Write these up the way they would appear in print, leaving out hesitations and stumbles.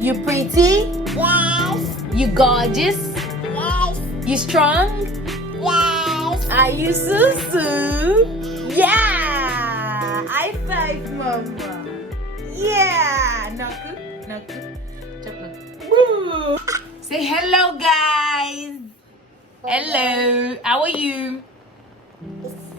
You pretty? Yes. You gorgeous? Yes. You strong? Yes. Are you Susu? Yeah! High five, mama. Yeah! Naku, naku. Woo! Say hello, guys. Hello. How are you?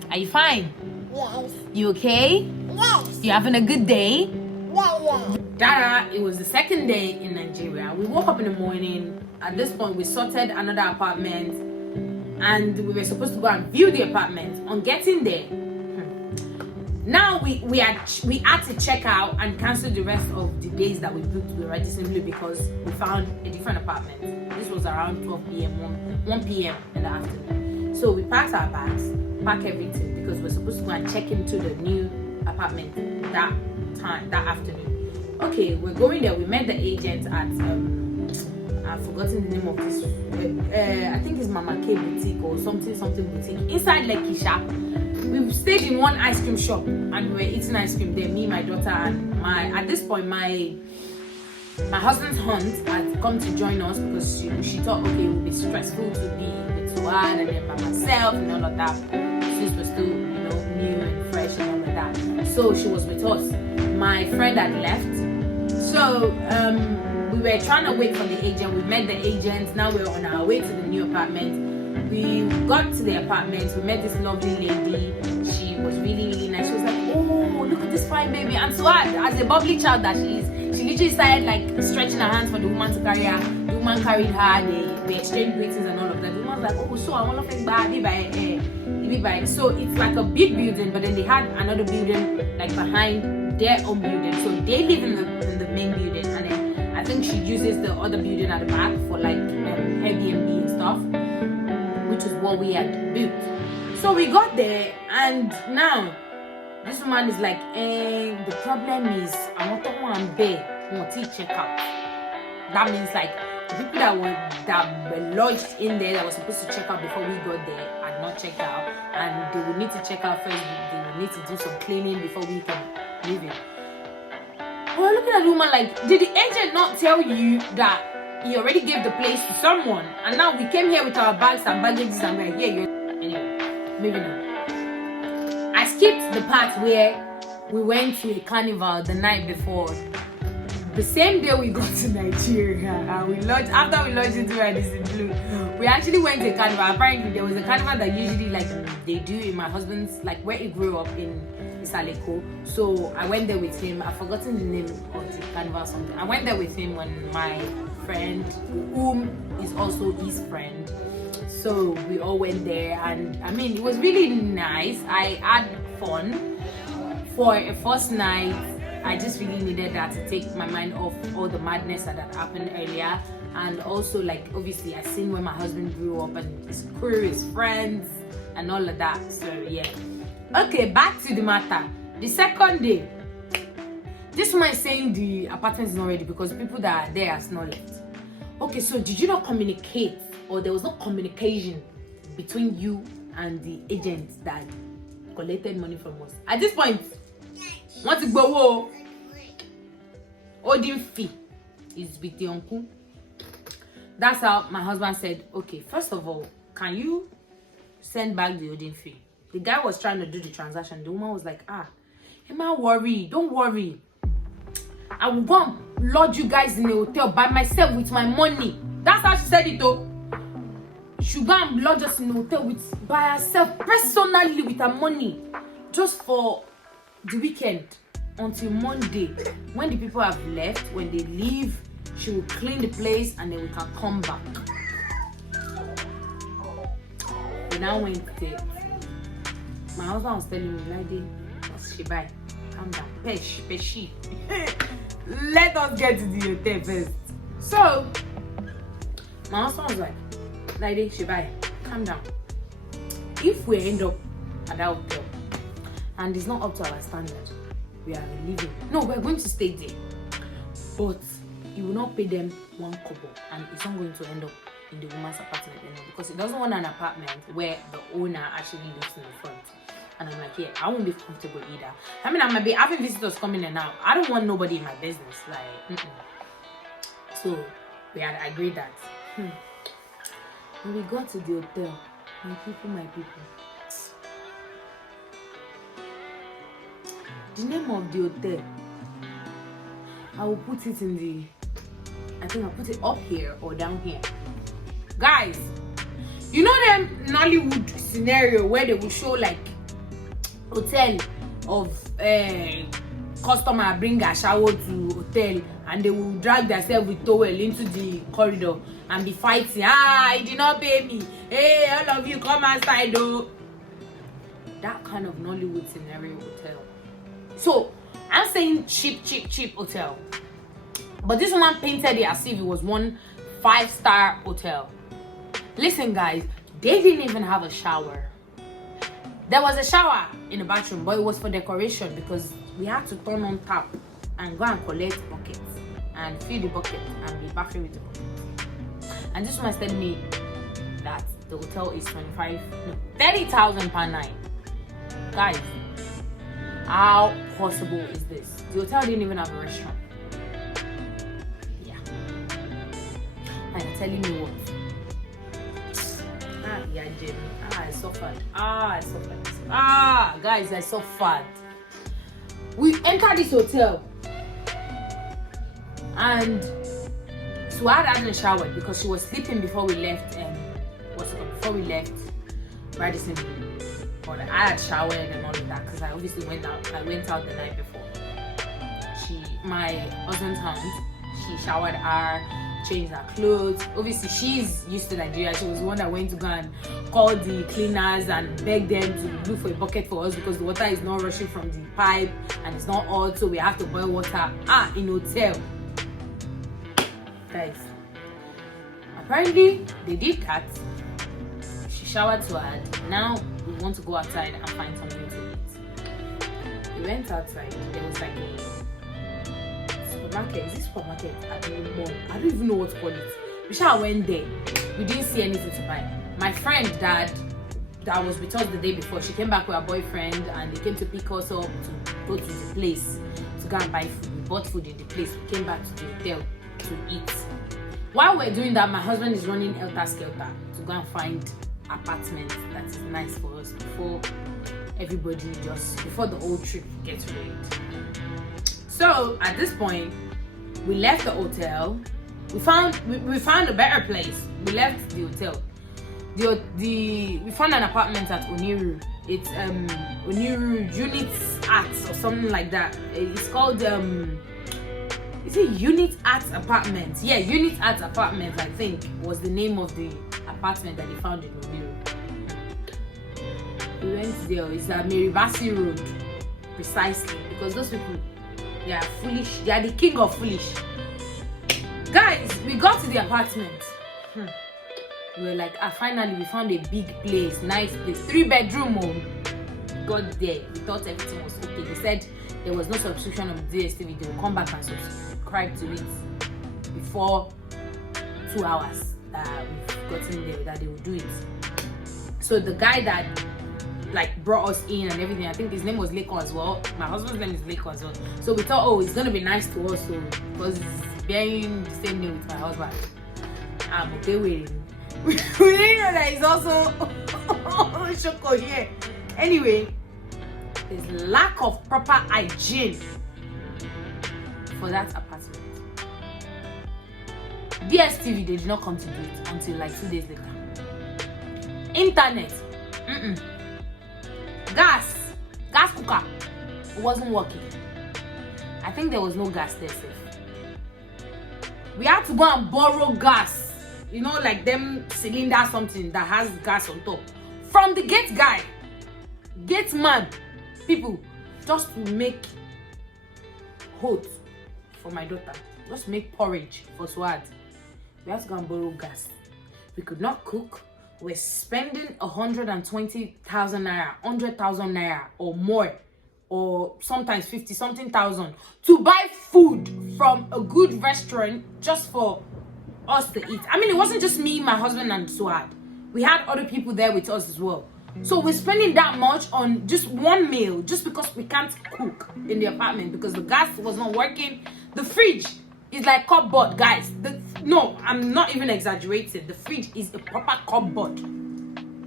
Are you fine? Yes. You okay? Yes. You having a good day? Yeah. Dara, it was the second day in Nigeria. We woke up in the morning. At this point, we sorted another apartment, and we were supposed to go and view the apartment. On getting there, now we had to check out and cancel the rest of the days that we booked already, simply because we found a different apartment. This was around 12 p.m. 1 p.m. in the afternoon. So we packed our bags, packed everything, because we're supposed to go and check into the new apartment that afternoon. Okay, we're going there. We met the agent at I've forgotten the name of this. I think it's Mama K boutique or something boutique inside Lekisha. We stayed in one ice cream shop and we were eating ice cream there. Me, my daughter, and at this point my husband's aunt had come to join us because she thought, okay, it would be stressful to be with Suad and then by myself and all of that, since we're still, new and fresh and all of that. So she was with us. My friend had left. So we were trying to wait for the agent. We met the agent. Now we're on our way to the new apartment. We got to the apartment. We met this lovely lady. She was really, really nice. She was like, oh, look at this fine baby. And so as a bubbly child that she is, she literally started like stretching her hands for the woman to carry her. The woman carried her. They exchanged greetings and all of that. The woman was like, oh, so I want to think by so it's like a big building, but then they had another building like behind their own building. So they live in the main building, and then I think she uses the other building at the back for like Airbnb and stuff, which is what we had built. So we got there, and now this woman is like, the problem is I want to go and pay, check out. That means like the people that were lodged in there that were supposed to check out before we got there had not checked out, and they would need to check out first. They would need to do some cleaning before we can leave it. We're looking at the woman like, did the agent not tell you that he already gave the place to someone, and now we came here with our bags and baggages and we're here? Anyway, moving on. I skipped the part where we went to a carnival the night before. The same day we got to Nigeria, and after we lodged into Radisson Blue, we actually went to a carnival. Apparently there was a carnival that usually like they do in my husband's, like where he grew up in Isaleko. So I went there with him. I've forgotten the name of the carnival or something. I went there with him when my friend, whom is also his friend. So we all went there, and I mean it was really nice. I had fun. For a first night, I just really needed that to take my mind off all the madness that had happened earlier, and also like obviously I seen where my husband grew up and his crew, his friends and all of that. So yeah. Okay, back to the matter. The second day, this woman is saying the apartment is not ready because people that are there has not left. Okay, so did you not communicate, or there was no communication between you and the agent that collected money from us? At this point, want to go holding fee is with the uncle. That's how my husband said, okay, first of all, can you send back the holding fee? The guy was trying to do the transaction. The woman was like, Emma, worry, don't worry. I will go and lodge you guys in a hotel by myself with my money. That's how she said it though. She go and lodge us in a hotel by herself, personally with her money, just for the weekend until Monday. When the people have left, when they leave, she will clean the place and then we can come back. We now went there. My husband was telling me, Lady, what's she buy? Calm down. Peshi. Let us get to the hotel first. So my husband was like, Lady, she buy. Calm down. If we end up at that hotel and it's not up to our standard, we are leaving. No, we're going to stay there, but you will not pay them 1 kobo, and it's not going to end up in the woman's apartment anymore, because he doesn't want an apartment where the owner actually lives in the front. And I'm like, yeah, I won't be comfortable either. I mean, I might be having visitors coming in and out. I don't want nobody in my business. Like, So we had agreed that. When we got to the hotel, my people. The name of the hotel, I will put it in the, I think I'll put it up here or down here. Guys, you know them Nollywood scenario where they will show like hotel of customer bring a shower to hotel and they will drag themselves with towel into the corridor and be fighting. He did not pay me. Hey, all of you come outside though. That kind of Nollywood scenario hotel. So I'm saying cheap hotel. But this one painted it as if it was one 5-star hotel. Listen guys, they didn't even have a shower. There was a shower in the bathroom, but it was for decoration because we had to turn on tap and go and collect buckets and fill the bucket and be bathing with the bucket. And this one telling me that the hotel is 30,000 per night. Guys, how possible is this? The hotel didn't even have a restaurant. Yeah. And you're telling me what? Yeah, Jimmy. I suffered. Guys, I suffered. We entered this hotel and Suad hadn't showered because she was sleeping before we left. Before we left Radisson. But I had showered and all of that because I obviously went out. I went out the night before. My husband's aunt, she showered her, changed her clothes. Obviously, she's used to Nigeria. She was the one that went to go and call the cleaners and beg them to look for a bucket for us because the water is not rushing from the pipe and it's not hot, so we have to boil water. In hotel. Guys, apparently they did that. She showered to her. Now we want to go outside and find something to eat. We went outside. There was like a supermarket. Is this supermarket? I don't even know what to call it. We went there. We didn't see anything to buy. My friend that was with us the day before, she came back with her boyfriend and they came to pick us up to go to the place to go and buy food. We bought food in the place. We came back to the hotel to eat. While we're doing that, my husband is running helter-skelter to go and find apartment that is nice for us before the whole trip gets ready. So at this point, we left the hotel. We found a better place. We left the hotel. We found an apartment at Oniru. It's Oniru UNIK-Ats or something like that. It's called is it UNIK-Ats apartment? Yeah, UNIK-Ats apartment, I think, was the name of the apartment that they found in Oniru. We went there. It's at Meribasi Road, precisely, because those people, they are foolish. They are the king of foolish. Guys, we got to the apartment. We were like, finally we found a big place, nice place, 3-bedroom home. Got there. We thought everything was okay. They said there was no subscription of DSTV. They will come back and subscribe to it before 2 hours that we've gotten there, that they will do it. So the guy that brought us in and everything, I think his name was Leko as well. My husband's name is Leko as well. So we thought, it's gonna be nice to us, so because he's bearing the same name with my husband. I'm okay with him. We didn't know that he's also Shoko here. Anyway, there's lack of proper hygiene for that apartment. DSTV, they did not come to do it until 2 days later. Internet, gas cooker, it wasn't working. I think there was no gas there safe. We had to go and borrow gas, like them cylinder something that has gas on top, from the gate guy, gate man, people, just to make hot for my daughter, just to make porridge for Swad. We had to go and borrow gas. We could not cook. We're spending 120,000 naira, 100,000 naira or more, or sometimes 50-something thousand to buy food from a good restaurant just for us to eat. I mean, it wasn't just me, my husband, and Suad. We had other people there with us as well. So we're spending that much on just one meal just because we can't cook in the apartment because the gas was not working. The fridge is like cupboard, guys. No, I'm not even exaggerating. The fridge is a proper cupboard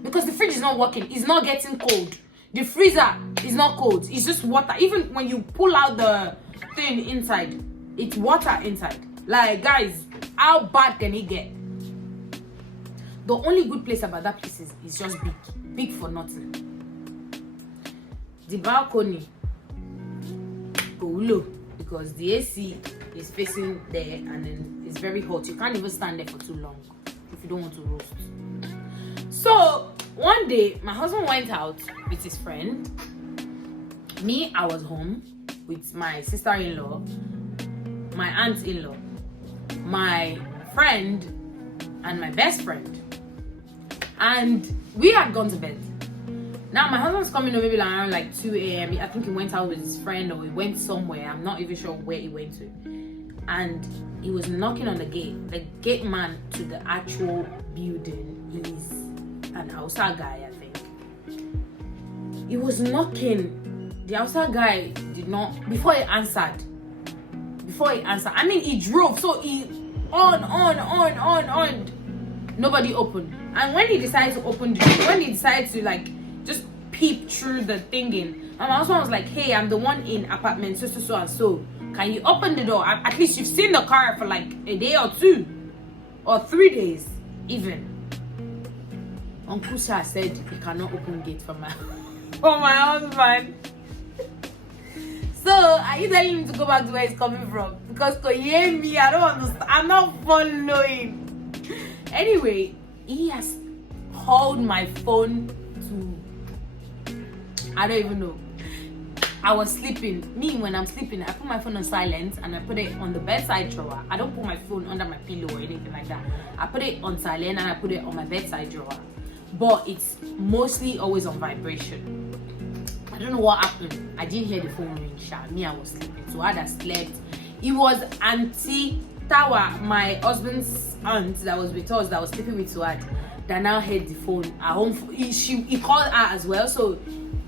because the fridge is not working. It's not getting cold. The freezer is not cold. It's just water. Even when you pull out the thing inside, it's water inside. Like, guys, how bad can it get? The only good place about that place is just big for nothing. The balcony, go low because the AC is facing there and then it's very hot. You can't even stand there for too long if you don't want to roast. So one day my husband went out with his friend. Me, I was home with my sister-in-law, my aunt-in-law, my friend, and my best friend. And we had gone to bed. Now my husband's coming home maybe around like 2 a.m. I think he went out with his friend or he went somewhere. I'm not even sure where he went to. And he was knocking on the gate. The gate man to the actual building is an Hausa guy, I think. He was knocking. The Hausa guy did not, before he answered, I mean, he drove, so he on. Nobody opened. And when he decided to open the door, when he decided to like just peep through the thinking, and my husband was like, hey, I'm the one in apartment so and so. Can you open the door? At least you've seen the car for like a day or 2 or 3 days even. Uncle Sha said he cannot open gate for my husband. So are you telling him to go back to where he's coming from? Because me, I don't understand. I'm not following. Anyway, he has called my phone to, I don't even know. I was sleeping. Me, when I'm sleeping, I put my phone on silent and I put it on the bedside drawer. I don't put my phone under my pillow or anything like that. I put it on silent and I put it on my bedside drawer. But it's mostly always on vibration. I don't know what happened. I didn't hear the phone ring. Me, I was sleeping. So I had slept. It was Auntie Tawa, my husband's aunt that was with us, that was sleeping with Suad, that now heard the phone at home. He called her as well, so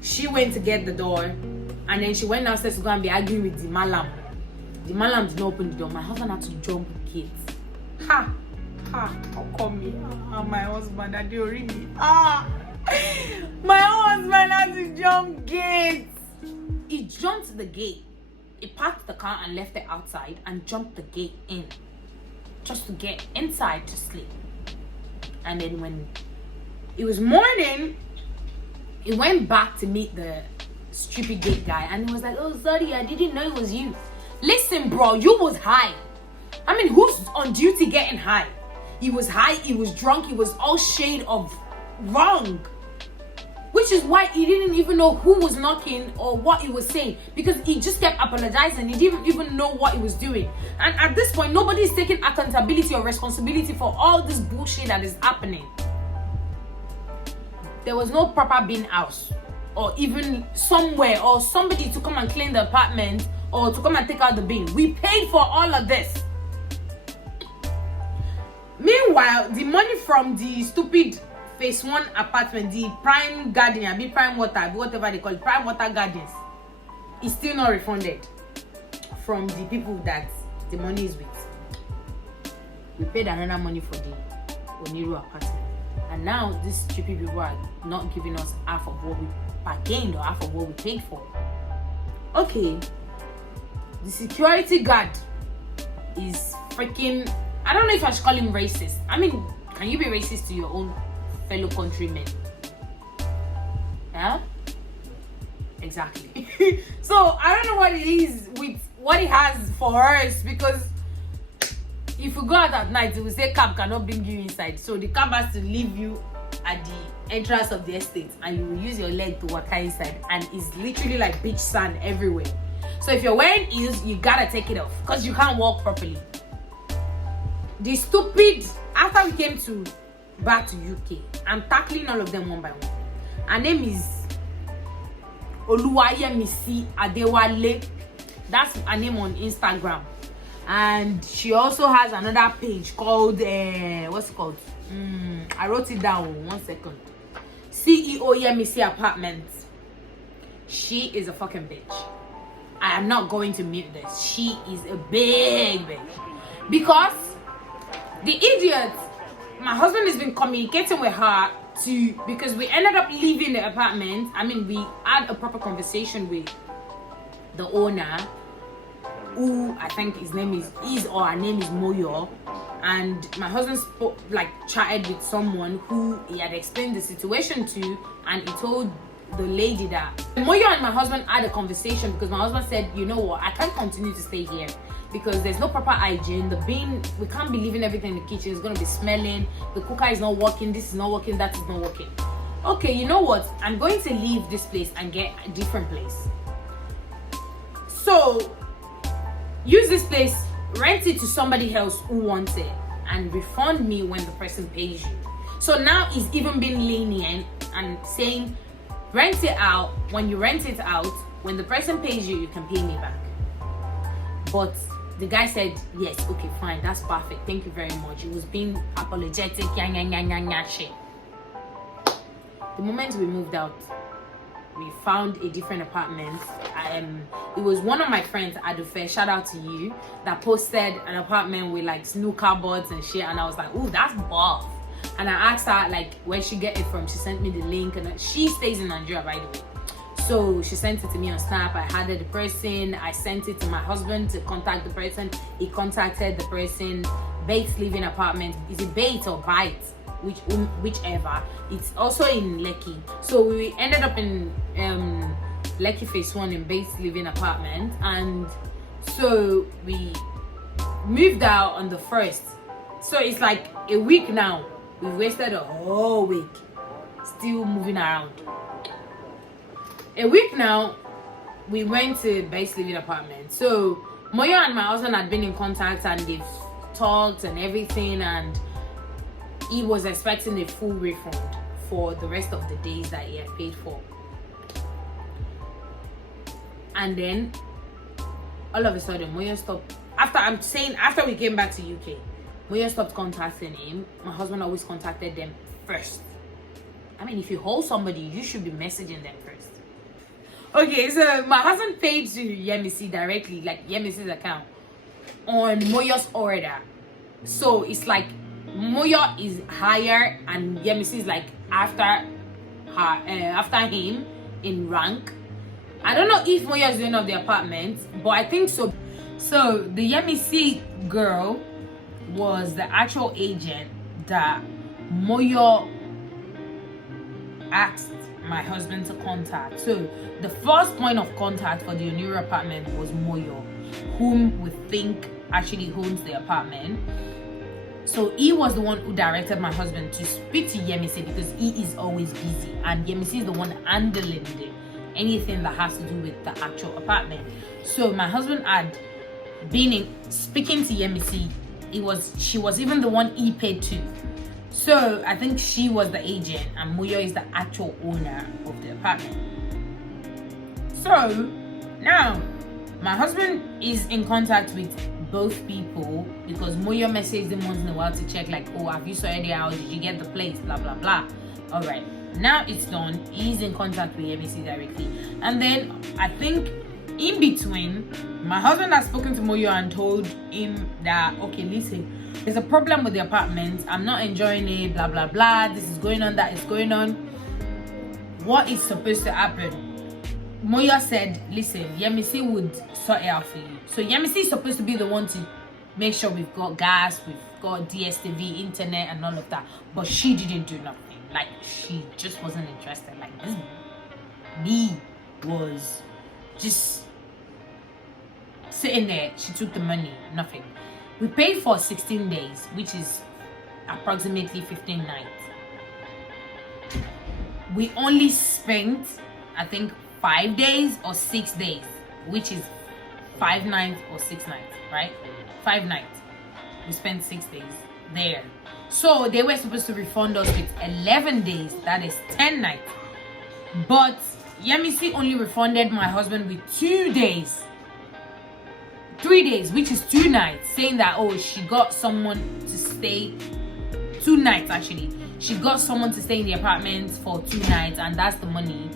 she went to get the door, and then she went downstairs to go and be arguing with the malam. The malam did not open the door. My husband had to jump gate. How come me? My husband, I did already. My husband had to jump gate. He jumped the gate. He parked the car and left it outside and jumped the gate in just to get inside to sleep. And then when it was morning, he went back to meet the stupid gate guy and he was like, oh, sorry, I didn't know it was you. Listen, bro, you was high. I mean, who's on duty getting high? He was high, he was drunk, he was all shade of wrong. Which is why he didn't even know who was knocking or what he was saying, because he just kept apologizing. He didn't even know what he was doing. And at this point, nobody is taking accountability or responsibility for all this bullshit that is happening. There was no proper bin house or even somewhere or somebody to come and clean the apartment or to come and take out the bin. We paid for all of this. Meanwhile, the money from the stupid phase 1 apartment, the prime garden, be prime water, whatever they call it, prime water gardens, is still not refunded from the people that the money is with. We paid another money for the Oniru apartment, and now these stupid people are not giving us half of what we bargained or half of what we paid for. Okay, the security guard is freaking, I don't know if I should call him racist. I mean, can you be racist to your own fellow countrymen? Yeah, exactly. So I don't know what it is with what he has for us, because if you go out at night, it will say cab cannot bring you inside, so the cab has to leave you at the entrance of the estate and you will use your leg to walk inside, and it's literally like beach sand everywhere. So if you're wearing heels, you gotta take it off because you can't walk properly. The stupid, after we came back to UK, I'm tackling all of them one by one. Her name is Oluwayemisi Adewale. That's her name on Instagram. And she also has another page called what's it called? I wrote it down, 1 second. CEO Yemisi Apartments. She is a fucking bitch. I am not going to mute this. She is a big bitch. Because the idiot, my husband has been communicating with her because we ended up leaving the apartment. I mean, we had a proper conversation with the owner, who I think her name is Moyo. And my husband chatted with someone who he had explained the situation to, and he told the lady that Moyo and my husband had a conversation, because my husband said, you know what, I can't continue to stay here because there's no proper hygiene. The bin, we can't be leaving everything in the kitchen. It's going to be smelling. The cooker is not working. This is not working. That is not working. Okay, you know what? I'm going to leave this place and get a different place. So, use this place, rent it to somebody else who wants it, and refund me when the person pays you. So now he's even been lenient and saying, rent it out. When you rent it out, when the person pays you, you can pay me back. But the guy said, yes, okay, fine, that's perfect, thank you very much. He was being apologetic, shit. The moment we moved out, we found a different apartment. It was one of my friends, Adufe, shout out to you, that posted an apartment with like snooker boards and shit, and I was like, ooh, that's boss. And I asked her like where she get it from. She sent me the link, and she stays in Nigeria, by the way. So she sent it to me on Snap. I added the person. I sent it to my husband to contact the person. He contacted the person. Bates living apartment. Is it Bates or Bites? Whichever. It's also in Lekki. So we ended up in Lekki Phase 1 in Bates living apartment, and so we moved out on the 1st. So it's like a week now. We wasted a whole week still moving around. A week now, we went to Bates living apartment. So Moyo and my husband had been in contact, and they've talked and everything, and he was expecting a full refund for the rest of the days that he had paid for. And then all of a sudden, Moyo stopped. After we came back to UK, Moyo stopped contacting him. My husband always contacted them first. I mean, if you hold somebody, you should be messaging them first. Okay, so my husband paid to Yemisi directly, like Yemisi's account, on Moyo's order. So it's like Moyo is higher and Yemisi is like after him in rank. I don't know if Moyo is the owner of the apartment, but I think so. So the Yemisi girl was the actual agent that Moyo asked my husband to contact. So the first point of contact for the Oniro apartment was Moyo, whom we think actually owns the apartment. So he was the one who directed my husband to speak to Yemisi, because he is always busy, and Yemisi is the one handling anything that has to do with the actual apartment. So my husband had been speaking to Yemisi. She was even the one he paid to. So I think she was the agent, and Moyo is the actual owner of the apartment. So now my husband is in contact with both people, because Moyo messaged them once in a while to check like, oh, have you sorted it out? Did you get the place? Blah blah blah. All right, now it's done. He's in contact with Yemisi directly, and then I think in between, my husband has spoken to Moyo and told him that, okay, listen, there's a problem with the apartment. I'm not enjoying it. Blah blah blah. This is going on. That is going on. What is supposed to happen? Moyo said, listen, Yemisi would sort it out for you. So Yemisi is supposed to be the one to make sure we've got gas, we've got DSTV, internet, and all of that. But she didn't do nothing. Like, she just wasn't interested. Like, this me was just sitting there. She took the money, nothing. We paid for 16 days, which is approximately 15 nights. We only spent, I think, 5 days or 6 days, which is 5 nights or 6 nights, right? 5 nights. We spent 6 days there. So they were supposed to refund us with 11 days, that is 10 nights. But Yemisi only refunded my husband with 2 days. 3 days, which is 2 nights, saying that, oh, she got someone to stay 2 nights actually. She got someone to stay in the apartment for 2 nights, and that's the money.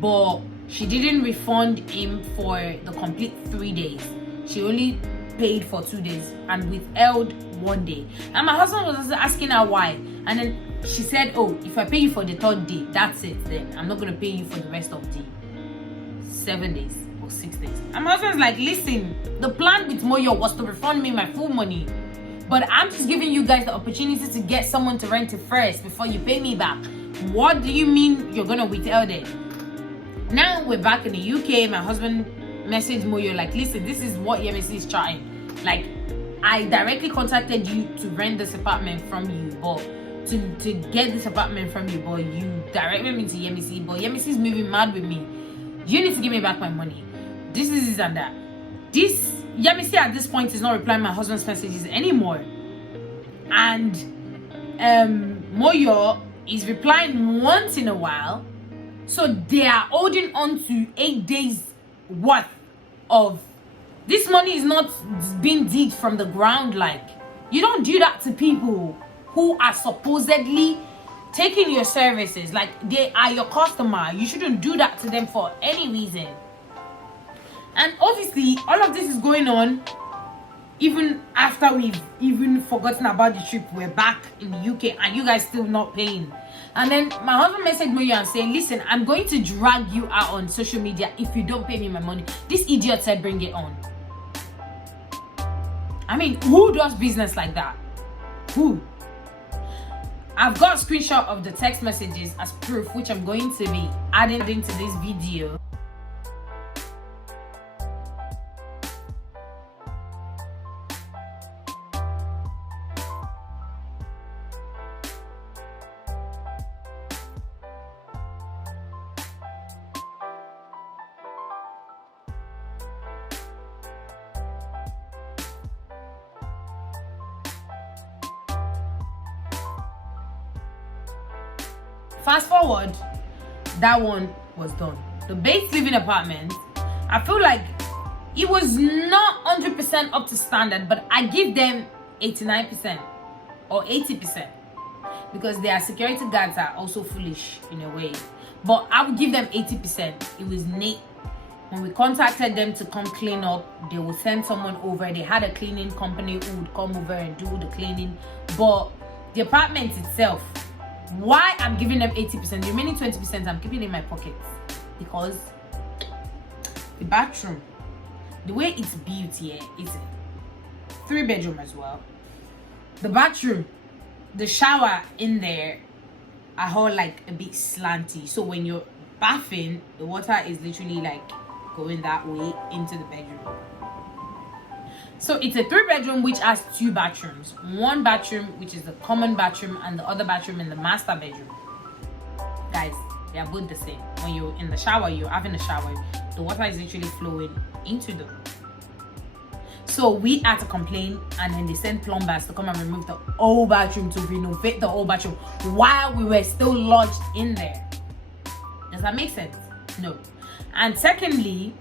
But she didn't refund him for the complete 3 days. She only paid for 2 days and withheld 1 day. And my husband was also asking her why. And then she said, oh, if I pay you for the 3rd day, that's it then. I'm not going to pay you for the rest of the 7 days or 6 days. And my husband's like, listen, the plan with Moyo was to refund me my full money. But I'm just giving you guys the opportunity to get someone to rent it first before you pay me back. What do you mean you're going to withhold it? Now we're back in the UK. My husband messaged Moyo like, listen, this is what Yemisi is trying. Like, I directly contacted you to rent this apartment from you, but to get this apartment from you, but you directed me to Yemisi, but Yemisi's moving mad with me. You need to give me back my money. This is and that. This Yemisi at this point is not replying my husband's messages anymore. And Moyo is replying once in a while. So they are holding on to 8 days worth of this money is not being digged from the ground. Like, you don't do that to people who are supposedly taking your services. Like, they are your customer. You shouldn't do that to them for any reason. And obviously all of this is going on even after we've even forgotten about the trip. We're back in the UK and you guys still not paying. And then my husband messaged me and saying, listen, I'm going to drag you out on social media if you don't pay me my money. This idiot said bring it on. I mean, who does business like that? Who? I've got a screenshot of the text messages as proof, which I'm going to be adding to this video. Fast forward, that one was done. The base living apartment, I feel like it was not 100% up to standard, but I give them 89% or 80% because their security guards are also foolish in a way. But I would give them 80%. It was neat. When we contacted them to come clean up, they would send someone over. They had a cleaning company who would come over and do the cleaning. But the apartment itself, why I'm giving them 80%, the remaining 20% I'm keeping in my pockets, because the bathroom, the way it's built here, it's a 3-bedroom as well. The bathroom, the shower in there are all like a bit slanty, so when you're bathing, the water is literally like going that way into the bedroom. So it's a 3-bedroom which has 2 bathrooms. One bathroom which is the common bathroom and the other bathroom in the master bedroom. Guys, they are both the same. When you're in the shower, you're having a shower, the water is literally flowing into the room. So we had to complain, and then they sent plumbers to come and remove the whole bathroom, to renovate the whole bathroom while we were still lodged in there. Does that make sense? No. And secondly,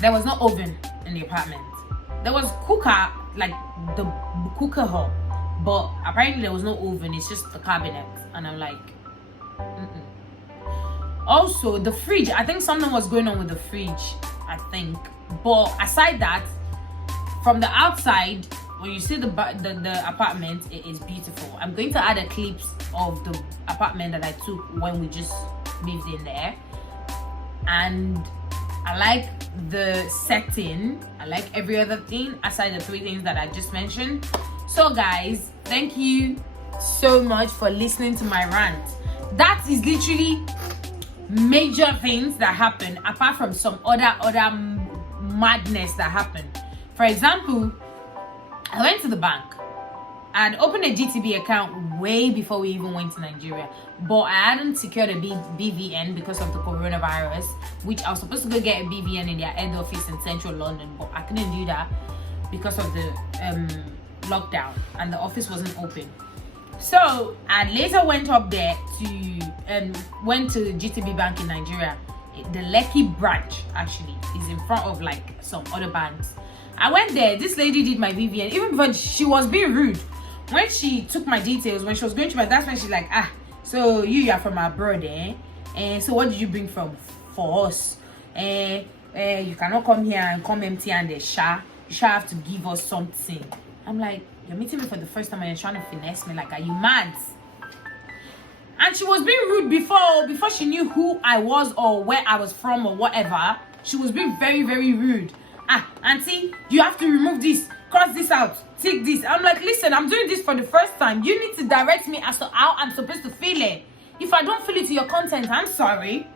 there was no oven in the apartment. There was cooker, like the cooker hub, but apparently there was no oven. It's just the cabinet, and I'm like, Also, the fridge. I think something was going on with the fridge. I think, but aside that, from the outside, when you see the apartment, it is beautiful. I'm going to add a clips of the apartment that I took when we just moved in there, and I like the setting. I like every other thing aside the 3 things that I just mentioned. So guys, thank you so much for listening to my rant. That is literally major things that happen, apart from some other madness that happened. For example, I went to the bank and opened a GTB account way before we even went to Nigeria, but I hadn't secured a BVN because of the coronavirus, which I was supposed to go get a BVN in their head office in central London, but I couldn't do that because of the lockdown and the office wasn't open. So I later went up there went to GTBANK in Nigeria. The Lekki branch actually is in front of like some other banks. I went there, this lady did my BVN, even before she was being rude. When she took my details, when she was going to my, that's when she's like, so you are from abroad, eh? And so what did you bring from for us. You cannot come here and come empty-handed, sha. You sure have to give us something. I'm like, you're meeting me for the first time and you're trying to finesse me. Like, are you mad? And she was being rude before she knew who I was or where I was from or whatever. She was being very, very rude. Auntie, you have to remove this, cross this out, take this. I'm like, listen, I'm doing this for the first time. You need to direct me as to how I'm supposed to feel it. If I don't feel it to your content, I'm sorry.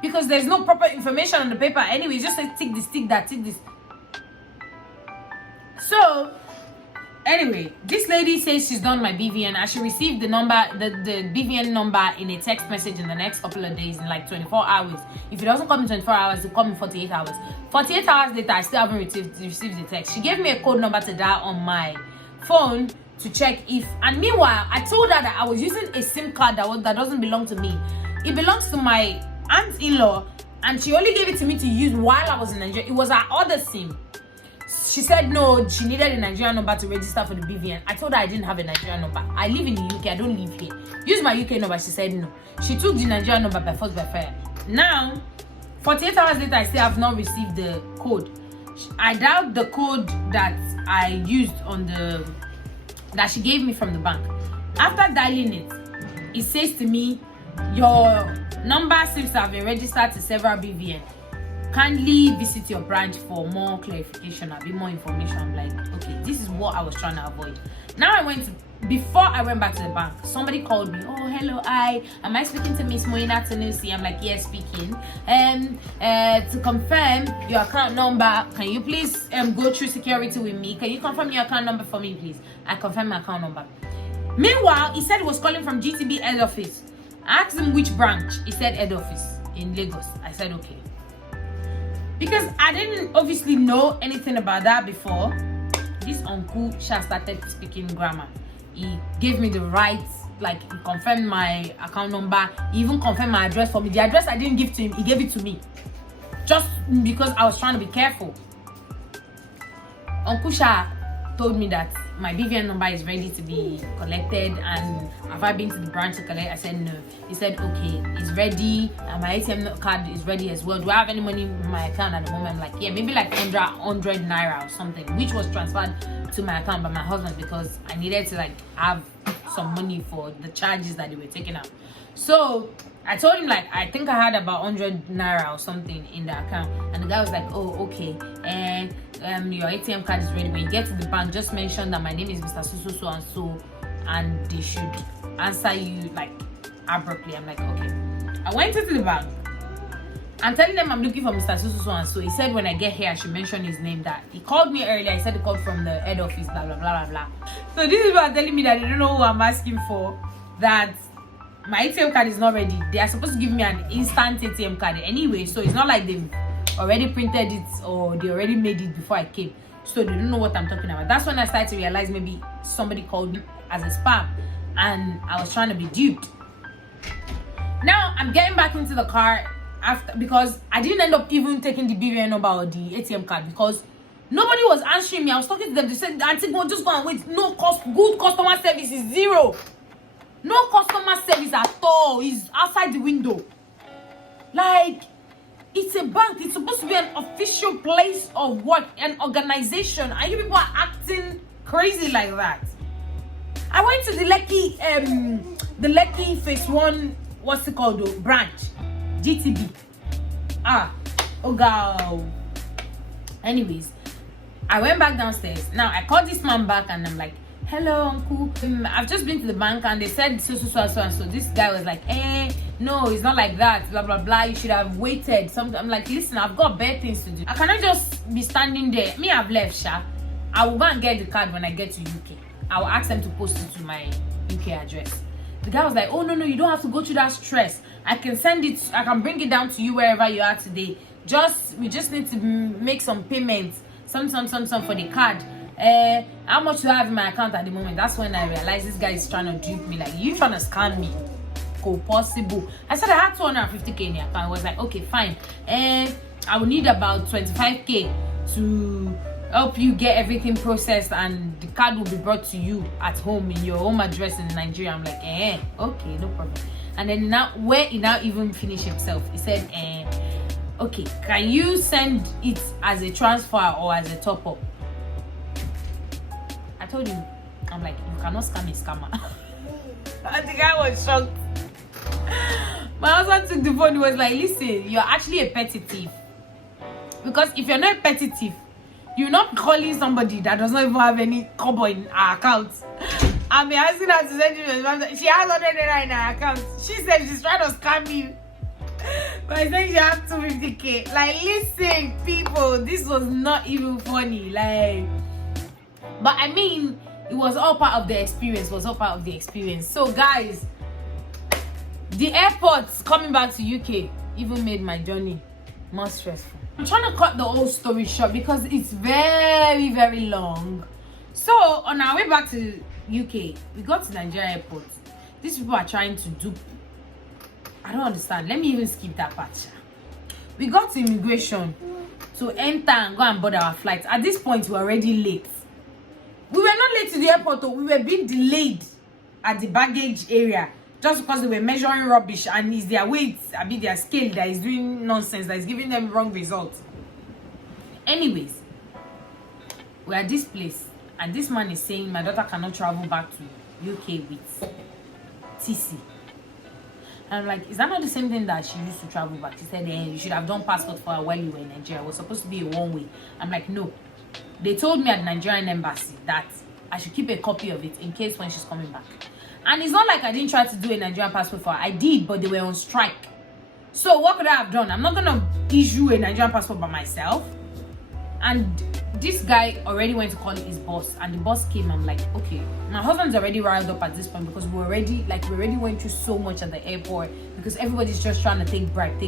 Because there's no proper information on the paper anyway. It just says tick this, tick that, tick this. So, anyway, this lady says she's done my BVN. I should receive the number, the BVN number in a text message in the next couple of days, in like 24 hours. If it doesn't come in 24 hours, it'll come in 48 hours. 48 hours later, I still haven't received the text. She gave me a code number to dial on my phone to check if, and meanwhile, I told her that I was using a SIM card that doesn't belong to me. It belongs to my aunt-in-law, and she only gave it to me to use while I was in Nigeria. It was her other SIM. She said no, she needed a Nigerian number to register for the BVN. I told her I didn't have a Nigerian number. I live in the UK, I don't live here. Use my UK number. She said no. She took the Nigerian number by force by fire. Now, 48 hours later, I still have not received the code. I dialed the code that I used on that she gave me from the bank. After dialing it, it says to me, your number seems to have been registered to several BVN. Kindly visit your branch for more clarification, a bit more information. I'm like, okay, this is what I was trying to avoid. Now before I went back to the bank, somebody called me. Oh, hello, am I speaking to Miss Moina Tenusi? I'm like, yes, speaking. To confirm your account number, can you please go through security with me? Can you confirm your account number for me, please? I confirmed my account number. Meanwhile, he said he was calling from GTB head office. I asked him which branch. He said head office in Lagos. I said, okay. Because I didn't obviously know anything about that before, this uncle started speaking grammar. He gave me the right, like, he confirmed my account number. He even confirmed my address for me. The address I didn't give to him, he gave it to me. Just because I was trying to be careful. Uncle Sha told me that my BVN number is ready to be collected, and have I been to the branch to collect? I said no. He said okay, it's ready, and my ATM card is ready as well. Do I have any money in my account at the moment? I'm like, yeah, maybe like 100 naira or something, which was transferred to my account by my husband because I needed to like have some money for the charges that they were taking out. So I told him like I think I had about 100 naira or something in the account, and the guy was like, oh, okay, and your ATM card is ready. When you get to the bank, just mention that my name is Mr. So and so, and they should answer you like abruptly. I'm like, okay. I went into the bank. I'm telling them I'm looking for Mr. So and so. He said when I get here I should mention his name. That he called me earlier. He said he called from the head office. Blah blah blah blah blah. So this is what telling me that they don't know who I'm asking for. That my ATM card is not ready. They are supposed to give me an instant ATM card anyway, so it's not like they've already printed it or they already made it before I came, so they don't know what I'm talking about. That's when I started to realize maybe somebody called me as a spam and I was trying to be duped. Now I'm getting back into the car because I didn't end up even taking the BVN number or the ATM card because nobody was answering me. I was talking to them. They said, Auntie, go, just go and wait. No cost, good customer service is zero. No customer service at all. Is outside the window. Like, it's a bank. It's supposed to be an official place of work, an organization, and you people are acting crazy like that. I went to the Lekki phase 1, what's it called though? Branch. GTB. Oh god. Anyways, I went back downstairs. Now I called this man back and I'm like, hello uncle, I've just been to the bank and they said so and so. This guy was like, no, it's not like that, blah blah blah, you should have waited. I'm like, listen, I've got better things to do. I cannot just be standing there. Me, I've left, Sha. I will go and get the card when I get to UK. I will ask them to post it to my UK address. The guy was like, oh no, you don't have to go through that stress. I can send it, I can bring it down to you wherever you are today. We just need to make some payments, some for the card. How much do I have in my account at the moment? That's when I realized this guy is trying to dupe me. Like, you trying to scam me? Cool, possible. I said I had 250k in the account. I was like, okay, fine. I will need about 25k to help you get everything processed, and the card will be brought to you at home in your home address in Nigeria. I'm like, okay, no problem. And then now, where he now even finished himself, he said, okay, can you send it as a transfer or as a top up? I told him, I'm like, you cannot scam a scammer. And the guy was shocked. My husband took the phone. He was like, listen, you're actually a petty thief. Because if you're not a petty thief, you're not calling somebody that does not even have any kobo in her account. I mean, asking her to send you. She has 100 naira in her account. She said she's trying to scam you. But I said she has 250k. Like, listen, people, this was not even funny. Like, but I mean, it was all part of the experience. So, guys, the airports coming back to UK even made my journey more stressful. I'm trying to cut the whole story short because it's very, very long. So, on our way back to UK, we got to Nigeria airport. These people are trying to dupe. I don't understand. Let me even skip that part. We got to immigration to enter and go and board our flight. At this point, we were already late. We were not late to the airport, though. We were being delayed at the baggage area just because they were measuring rubbish and it's their weight, I mean their scale that is doing nonsense, that is giving them wrong results. Anyways, we're at this place and this man is saying my daughter cannot travel back to UK with TC. And I'm like, is that not the same thing that she used to travel back? She said, you should have done passport for her while you were in Nigeria. It was supposed to be a one-way. I'm like, no. They told me at the Nigerian embassy that I should keep a copy of it in case when she's coming back. And it's not like I didn't try to do a Nigerian passport for her. I did, but they were on strike. So what could I have done? I'm not going to issue a Nigerian passport by myself. And this guy already went to call his boss. And the boss came. I'm like, okay. My husband's already riled up at this point because we already went through so much at the airport. Because everybody's just trying to take bribe.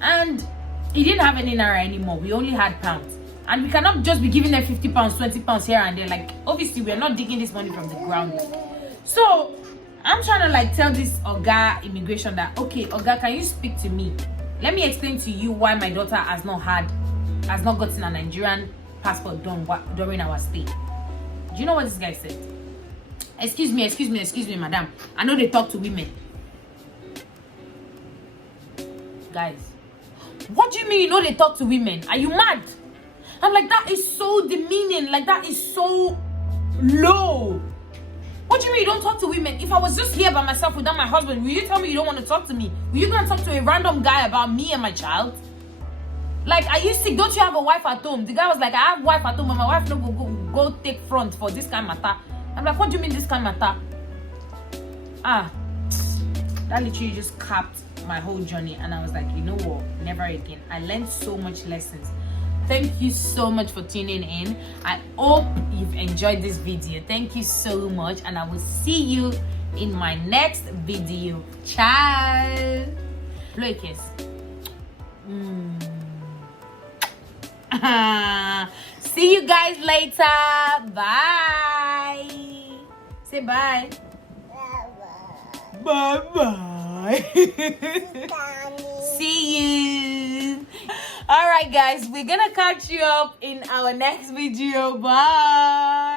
And he didn't have any naira anymore. We only had pounds. And we cannot just be giving them 50 pounds, 20 pounds here and there. Like, obviously, we're not digging this money from the ground. So, I'm trying to, like, tell this Oga immigration that, okay, Oga, can you speak to me? Let me explain to you why my daughter has not gotten a Nigerian passport done during our stay. Do you know what this guy said? Excuse me, madam. I know they talk to women. Guys, what do you mean you know they talk to women? Are you mad? I'm like, that is so demeaning. Like, that is so low. What do you mean you don't talk to women? If I was just here by myself without my husband, will you tell me you don't want to talk to me? Will you go and talk to a random guy about me and my child? Like, are you sick? Don't you have a wife at home? The guy was like, I have a wife at home, but my wife no go take front for this kind of matter. I'm like, what do you mean this kind of matter? That literally just capped my whole journey. And I was like, you know what? Never again. I learned so much lessons. Thank you so much for tuning in. I hope you've enjoyed this video. Thank you so much, and I will see you in my next video. Ciao. Blow a kiss. See you guys later. Bye. Say bye. Bye. See you. All right, guys, we're gonna catch you up in our next video. Bye.